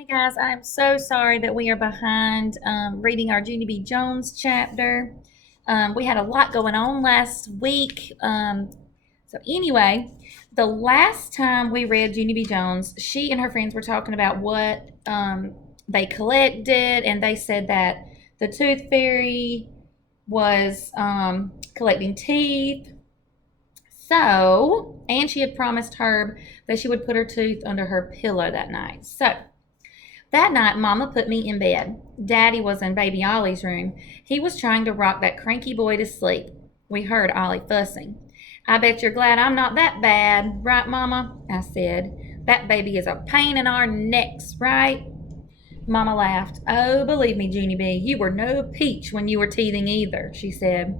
Hey guys, I'm so sorry that we are behind reading our Junie B. Jones chapter. We had a lot going on last week. Anyway, the last time we read Junie B. Jones, she and her friends were talking about what they collected, and they said that the Tooth Fairy was collecting teeth. And she had promised Herb that she would put her tooth under her pillow that night. So, that night, Mama put me in bed. Daddy was in Baby Ollie's room. He was trying to rock that cranky boy to sleep. We heard Ollie fussing. I bet you're glad I'm not that bad, right, Mama? I said. That baby is a pain in our necks, right? Mama laughed. Oh, believe me, Junie B., you were no peach when you were teething either, she said.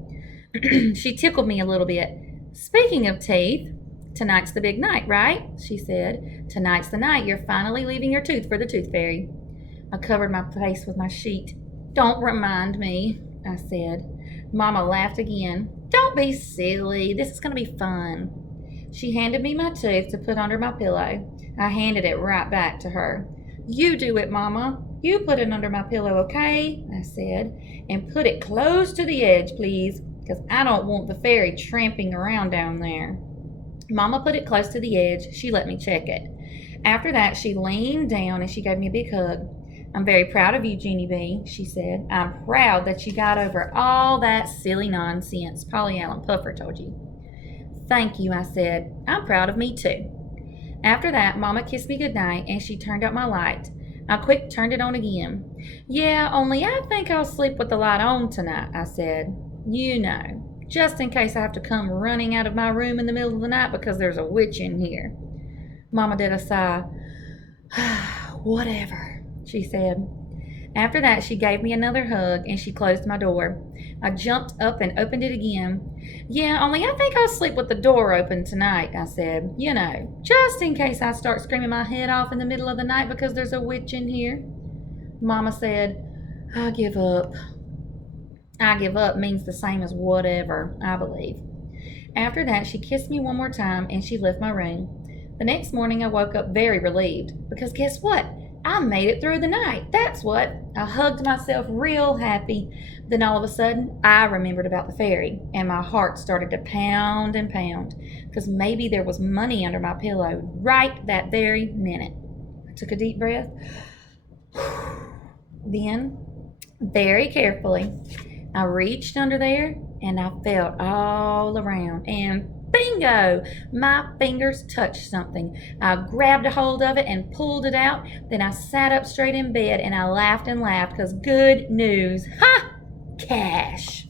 She tickled me a little bit. Speaking of teeth, tonight's the big night, right? She said. Tonight's the night you're finally leaving your tooth for the Tooth Fairy. I covered my face with my sheet. Don't remind me, I said. Mama laughed again. Don't be silly. This is going to be fun. She handed me my tooth to put under my pillow. I handed it right back to her. You do it, Mama. You put it under my pillow, okay? I said. And put it close to the edge, please, because I don't want the fairy tramping around down there. Mama put it close to the edge. She let me check it. After that, she leaned down and she gave me a big hug. I'm very proud of you, Junie B., she said. I'm proud that you got over all that silly nonsense Polly Allen Puffer told you. Thank you, I said. I'm proud of me, too. After that, Mama kissed me goodnight and she turned out my light. I quick turned it on again. Yeah, only I think I'll sleep with the light on tonight, I said. You know, just in case I have to come running out of my room in the middle of the night because there's a witch in here. Mama did a sigh. Whatever, she said. After that, she gave me another hug and she closed my door. I jumped up and opened it again. Yeah, only I think I'll sleep with the door open tonight, I said. You know, just in case I start screaming my head off in the middle of the night because there's a witch in here. Mama said, I give up. I give up means the same as whatever, I believe. After that, she kissed me one more time and she left my room. The next morning, I woke up very relieved because guess what? I made it through the night. That's what. I hugged myself real happy. Then all of a sudden, I remembered about the fairy and my heart started to pound and pound because maybe there was money under my pillow right that very minute. I took a deep breath. Then, very carefully, I reached under there and I felt all around and bingo! My fingers touched something. I grabbed a hold of it and pulled it out. Then I sat up straight in bed and I laughed and laughed because good news. Ha! Cash.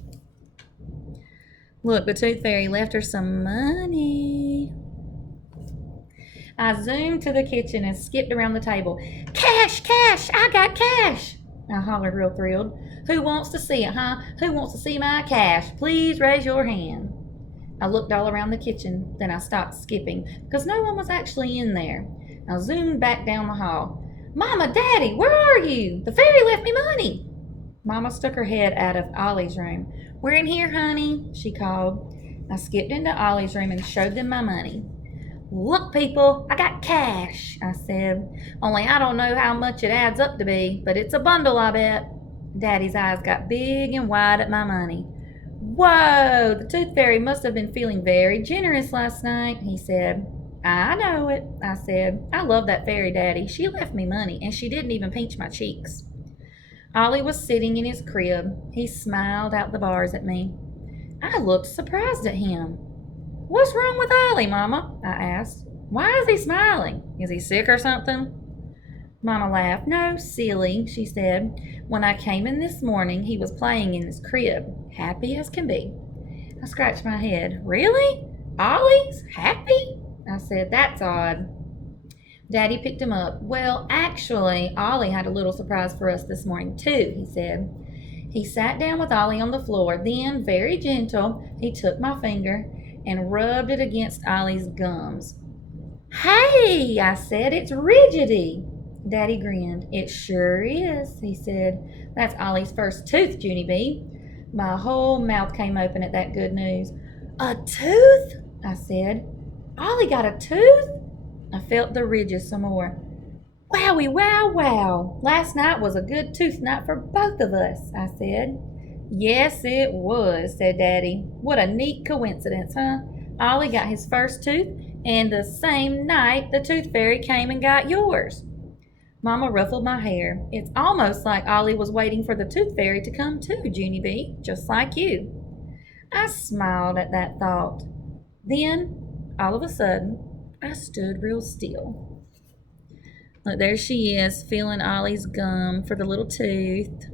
Look, the Tooth Fairy left her some money. I zoomed to the kitchen and skipped around the table. Cash! Cash! I got cash! I hollered real thrilled. Who wants to see it, huh? Who wants to see my cash? Please raise your hand. I looked all around the kitchen, then I stopped skipping because no one was actually in there. I zoomed back down the hall. Mama, Daddy, where are you? The fairy left me money. Mama stuck her head out of Ollie's room. We're in here, honey, she called. I skipped into Ollie's room and showed them my money. Look, people, I got cash, I said. Only I don't know how much it adds up to be, but it's a bundle, I bet. Daddy's eyes got big and wide at my money. Whoa, the Tooth Fairy must have been feeling very generous last night, he said. I know it, I said. I love that fairy, Daddy. She left me money, and she didn't even pinch my cheeks. Ollie was sitting in his crib. He smiled out the bars at me. I looked surprised at him. What's wrong with Ollie, Mama? I asked. Why is he smiling? Is he sick or something? Mama laughed. No, silly, she said. When I came in this morning, he was playing in his crib, happy as can be. I scratched my head. Really? Ollie's happy? I said, that's odd. Daddy picked him up. Well, actually, Ollie had a little surprise for us this morning, too, he said. He sat down with Ollie on the floor. Then, very gentle, he took my finger and rubbed it against Ollie's gums. Hey, I said, it's Rigidy. Daddy grinned. It sure is, he said. That's Ollie's first tooth, Junie B. My whole mouth came open at that good news. A tooth? I said. Ollie got a tooth? I felt the ridges some more. Wowie, wow, wow. Last night was a good tooth night for both of us, I said. Yes, it was, said Daddy. What a neat coincidence, huh? Ollie got his first tooth, and the same night the tooth fairy came and got yours. Mama ruffled my hair. It's almost like Ollie was waiting for the tooth fairy to come too, Junie B, just like you. I smiled at that thought. Then, all of a sudden, I stood real still. Look, there she is, feeling Ollie's gum for the little tooth.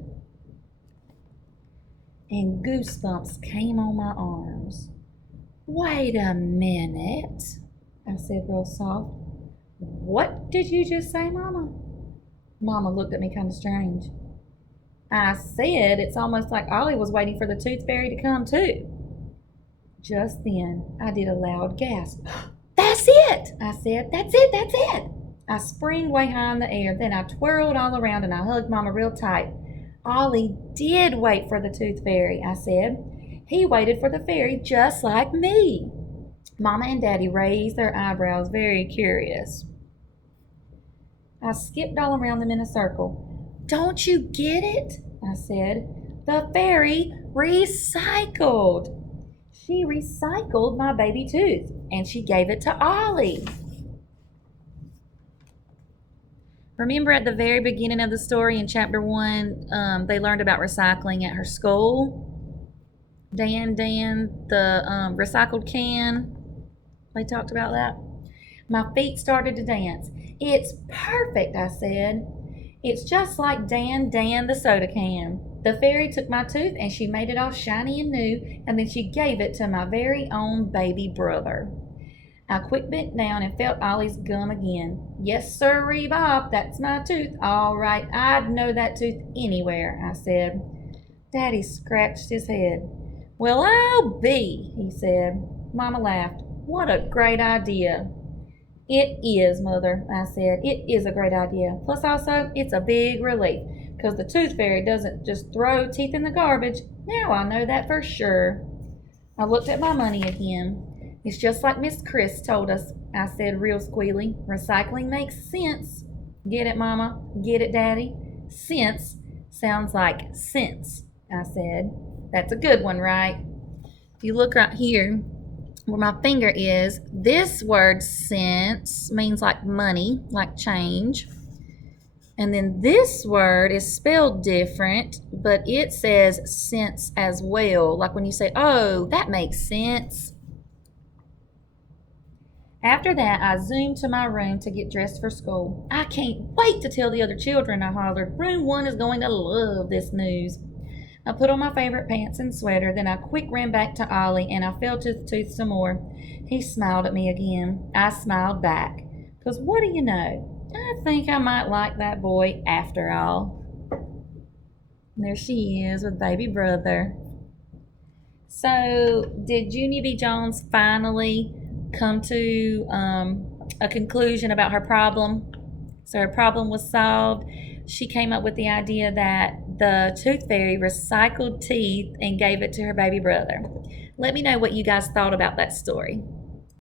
And goosebumps came on my arms. Wait a minute, I said real soft. What did you just say, Mama? Mama looked at me kind of strange. I said it's almost like Ollie was waiting for the tooth fairy to come too. Just then, I did a loud gasp. That's it, I said. That's it, that's it. I sprang way high in the air, then I twirled all around and I hugged Mama real tight. Ollie did wait for the tooth fairy, I said. He waited for the fairy just like me. Mama and Daddy raised their eyebrows, very curious. I skipped all around them in a circle. Don't you get it? I said. The fairy recycled. She recycled my baby tooth, and she gave it to Ollie. Remember at the very beginning of the story in chapter 1, they learned about recycling at her school? Dan, the recycled can. They talked about that. My feet started to dance. It's perfect, I said. It's just like Dan, the soda can. The fairy took my tooth and she made it all shiny and new, and then she gave it to my very own baby brother. I quick bent down and felt Ollie's gum again. Yes, sirree, Bob, that's my tooth. All right, I'd know that tooth anywhere, I said. Daddy scratched his head. Well, I'll be, he said. Mama laughed. What a great idea. It is, Mother, I said. It is a great idea. Plus also, it's a big relief, because the tooth fairy doesn't just throw teeth in the garbage. Now I know that for sure. I looked at my money again. It's just like Miss Chris told us, I said real squealy. Recycling makes sense. Get it, Mama? Get it, Daddy? Sense sounds like sense, I said. That's a good one, right? If you look right here where my finger is, this word sense means like money, like change. And then this word is spelled different, but it says sense as well. Like when you say, oh, that makes sense. After that, I zoomed to my room to get dressed for school. I can't wait to tell the other children, I hollered. Room 1 is going to love this news. I put on my favorite pants and sweater, then I quick ran back to Ollie and I felt his tooth some more. He smiled at me again. I smiled back. 'Cause what do you know? I think I might like that boy after all. There she is with baby brother. So, did Junie B. Jones finally come to a conclusion about her problem? So her problem was solved. She came up with the idea that the tooth fairy recycled teeth and gave it to her baby brother. Let me know what you guys thought about that story.